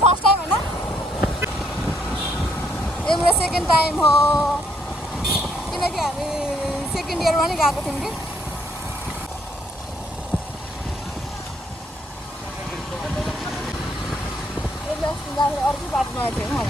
first time होइन यो मेरो सेकेन्ड टाइम हो किनकि हामी सेकेन्ड इयरमा नि गएको थियौँ कि अर्कै बाटोमा आएको थियौँ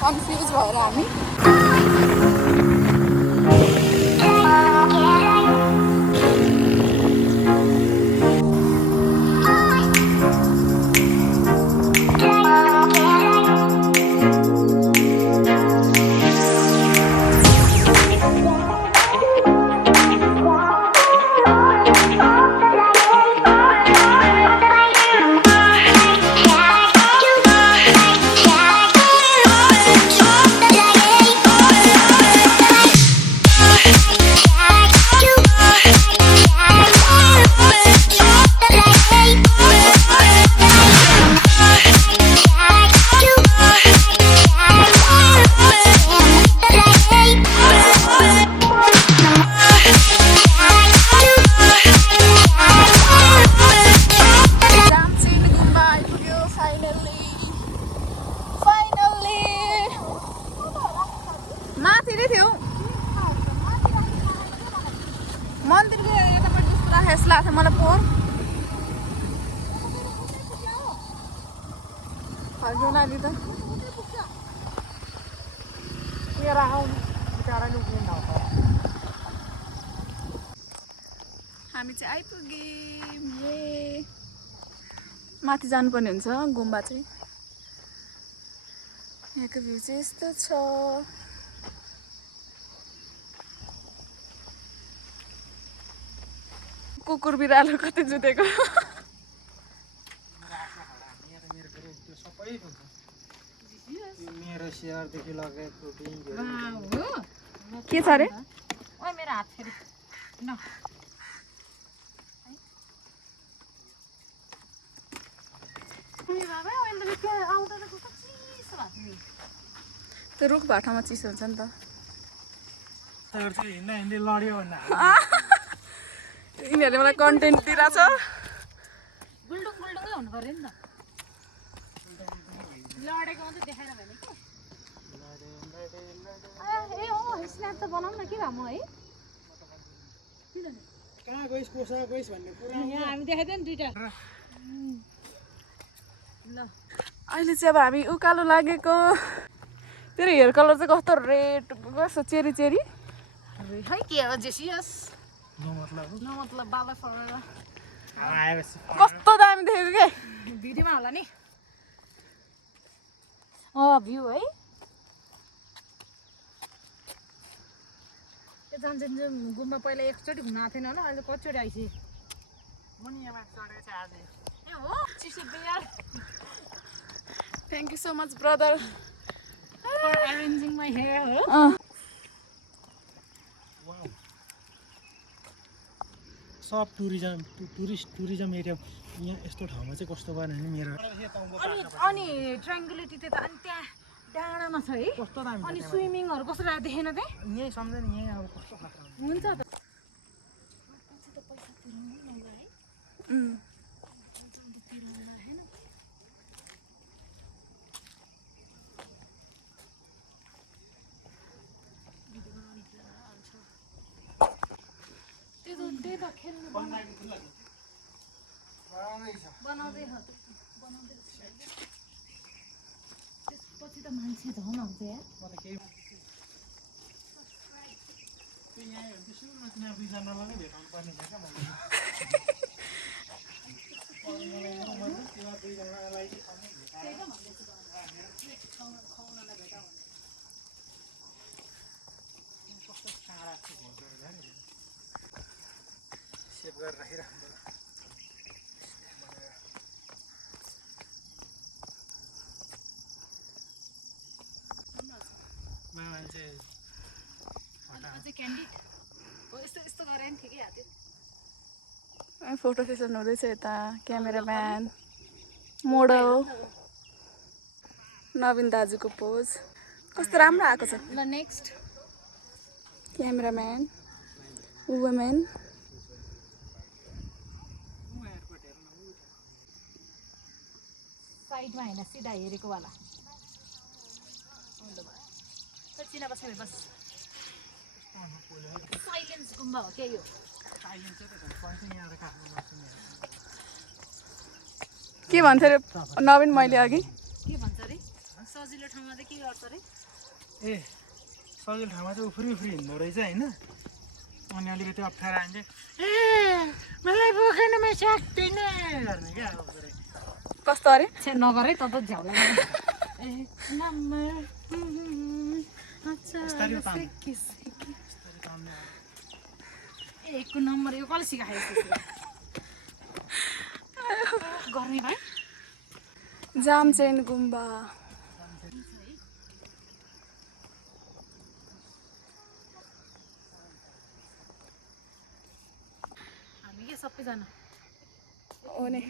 कन्फ्युज भएर हामी मन्दिरको यतापट्टि पुरा हेस लाग्छ मलाई पोहोर हजुर नानी त हामी चाहिँ आइपुग्यौँ ए माथि जानुपर्ने हुन्छ गुम्बा चाहिँ यहाँको भ्यू चाहिँ यस्तो छ कुकुर बिरालो कति जुतेको के छ अरे मेरो हात फेरि न त्यो रुख भाटामा चिसो हुन्छ नि त यिनीहरूले मलाई कन्टेन्ट दिइरहेछ बुल्डुङ बुल्डुङै हुनु पर्यो नि त लडेको मात्रै देखाएर भएन कि ए हो स्न्याप त बनाउँ न के भए म है कहाँ गइस कोसा गइस भन्ने कुरा यहाँ हामी देखाइदियो नि दुईटा ल अहिले चाहिँ अब हामी उकालो लागेको तेरो हेयर कलर चाहिँ कस्तो रेड कस्तो चेरी चेरी है के हो जेसियस न मतलब बाला फरेर कस्तो दामी देखेको के भिडियोमा होला नि भ्यू है त्यो जान्छन् गुम्बा पहिला एकचोटि घुम्न आएको थिएन होला अहिले कतिचोटि आइसक्यो ए हो चिसो यार thank you so much brother for arranging my hair हो सब टुरिज्म एरिया यहाँ यस्तो ठाउँमा चाहिँ कस्तो भयो भने मेरो अनि ट्रायङ्गुलिटी त्यो त अनि त्यहाँ डाँडामा छ है कस्तो दामी अनि स्विमिङहरू कस्तो राम्रो देखेन त यहीँ सम्झने यहीँ अब कस्तो खतरा हुन्छ त त्यही त खेल्नु बनाउँदै त्यसपछि त मान्छे झन् आउँछ यार सेभ गरेर राखिराख्नु मान्छे फोटो सेसन हुँदैछ यता क्यामेराम्यान मोडल नवीन दाजुको पोज कस्तो राम्रो आएको छ ल नेक्स्ट क्यामेराम्यान वुमेन साइडमा हैन सिधा हेरेको वाला चिना बस मेरो बस साइलेन्स गुम्बा हो के यो के भन्छ अरे नवीन मैले अघि के भन्छ अरे सजिलो ठाउँमा चाहिँ के गर्छ अरे ए सजिलो ठाउँमा चाहिँ उफ्री हिँड्दो रहेछ होइन अनि अलिकति अप्ठ्यारो आन्छ ए मलाई बोकेन म सक्दिनँ गर्ने क्या अब कस्तो अरे छे नगर है त झ्याउला एकको नम्बर यो कसले सिकाएको गर्ने भाइ जामचेन गुम्बा हामी के सबैजना हो नि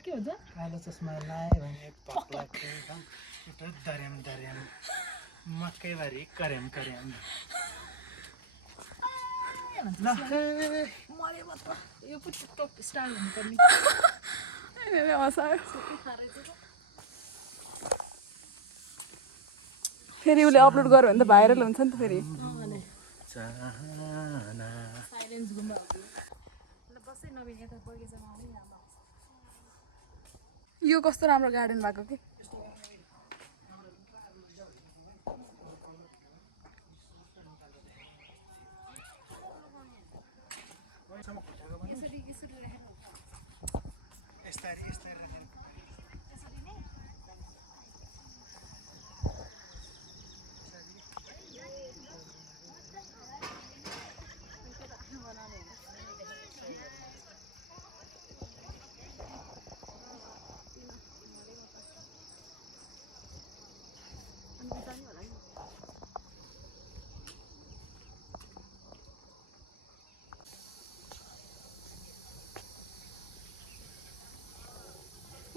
के हुन्छ कालो चस्मा लायो भने दर्याम दर्याम मकैबारी कर्याम कर्याम मलाई मात्र यो पो टिकटक स्टाइल हुनुपर्ने फेरि उसले अपलोड गर्यो भने त भाइरल हुन्छ नि त फेरि साइलेन्स गुम्बा बसै नबिन यता बगैँचामा आउने यो कस्तो राम्रो गार्डन भएको कि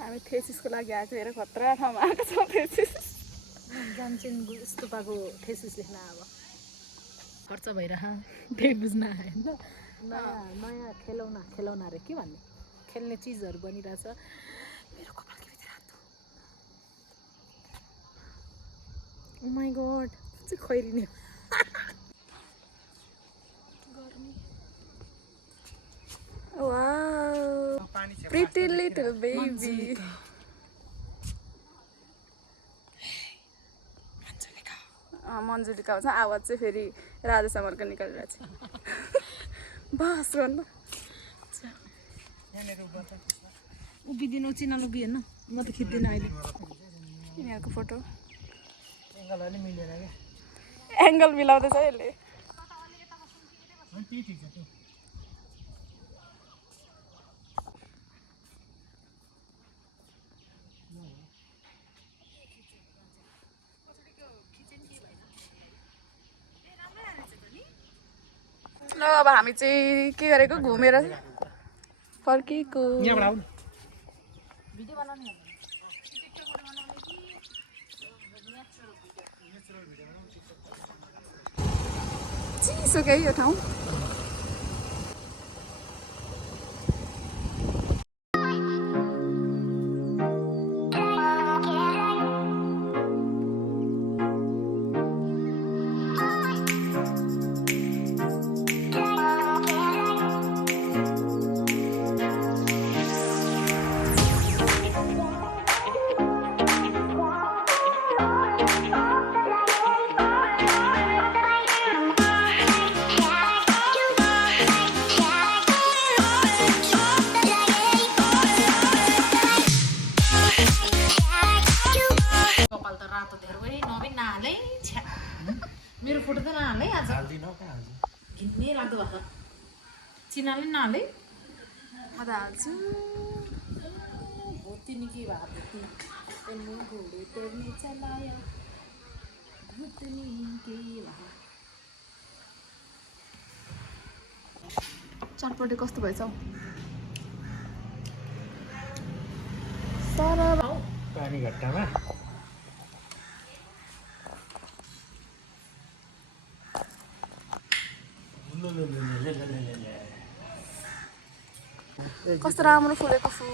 हामी थेसिसको लागि आएको हेर खतरा ठाउँमा आएको छ थेसिस जामचेन स्तूपाको थेसिस लेख्न अब खर्च भइरह त्यही बुझ्न आएन नयाँ नयाँ खेलौना रे के भन्ने खेल्ने चिजहरू बनिरहेछ मेरो कपाल के बित्ति रातो ओ माई गॉड चाहिँ खैरिने वाओ प्रिटी लिटल बेबी मन्जुलिका भन्छ आवाज चाहिँ फेरि राजा समरको निकालिरहेको छ बस गर्नु उभिदिनु चिनाल उभि हेर्न म त खिच्दिनँ अहिले यिनीहरूको फोटो एङ्गल अलि मिलेन क्या एङ्गल मिलाउँदैछ यसले त्यही ठिक छ त्यो ल अब हामी चाहिँ के गरेको घुमेर फर्केको यहाँबाट आउनु भिडियो बनाउने चिसो क्या यो ठाउँ मेरो फोटो त नहालै आज हाल्दिनँ कहाँ हाल्छु घिन्ने लाग्दो भएको चिनाले नहालै म त हाल्छु भुत्तिनी के भएको भुत्तिनी तेल्नु घोडे तेर्ने चलाया भुत्तिनी के भएको चटपटे कस्तो भएछ हौ सर पानी घट्टामा कस्तो राम्रो फुलेको फुल